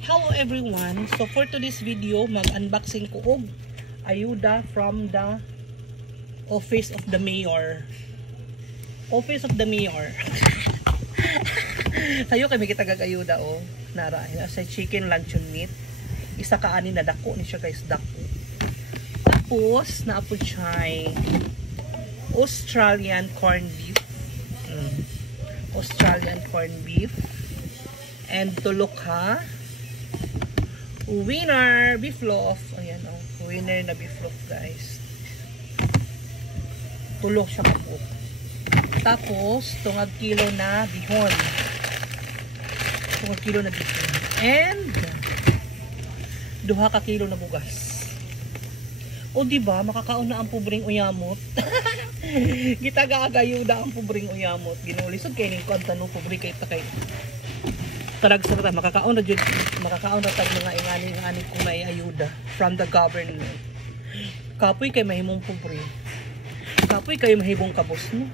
Hello everyone. So for today's video, mag-unboxing ko og ayuda from the Office of the Mayor. Office of the Mayor. Sayo kami kita gag-ayuda o. Nara sa chicken luncheon meat. Isa ka ani na dako ni siya guys, dako. Tapos naapod siya Australian corned beef. Australian corned beef. And tulok winner beef loaf. Ayan o. Winner na beef loaf guys. Tulok siya kapot. Tapos, tungag kilo na bihon. Tungag kilo na bihon. And, 2 ka kilo na bugas. O diba, makakaon na ang pobreng uyamot. Kita gaagayuda ang pobreng uyamot. Ginulisod kayo ng kanta no, pobre kayo takay. Tarag sa rata, makakaon na tag mga ingani kung may ayuda from the government. Kapoy kay mahimong pobre. Kapoy kay mahimong kabos no.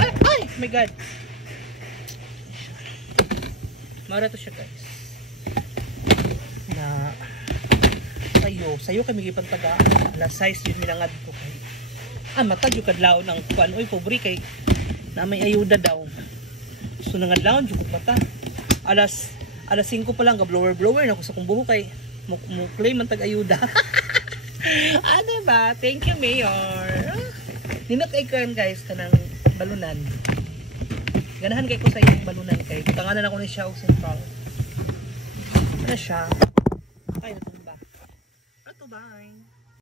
Ay, my god. Mara to siya guys. Na sayo kay magipantaga. La size yun minangad ko kay. Matag yung kadlaw ng kuan. Oy, pobre kay na may ayuda daw. So nangadlaw jud ko pata. Alas 5 pa lang blower na ako sa kung buho kay mo claim man tag-ayuda. Ano ba? Thank you Mayor. Ninot ay ko guys kanang balunan. Ganahan kay ko sa iyong balunan kay tanganan ako ni siya og central. Ano siya?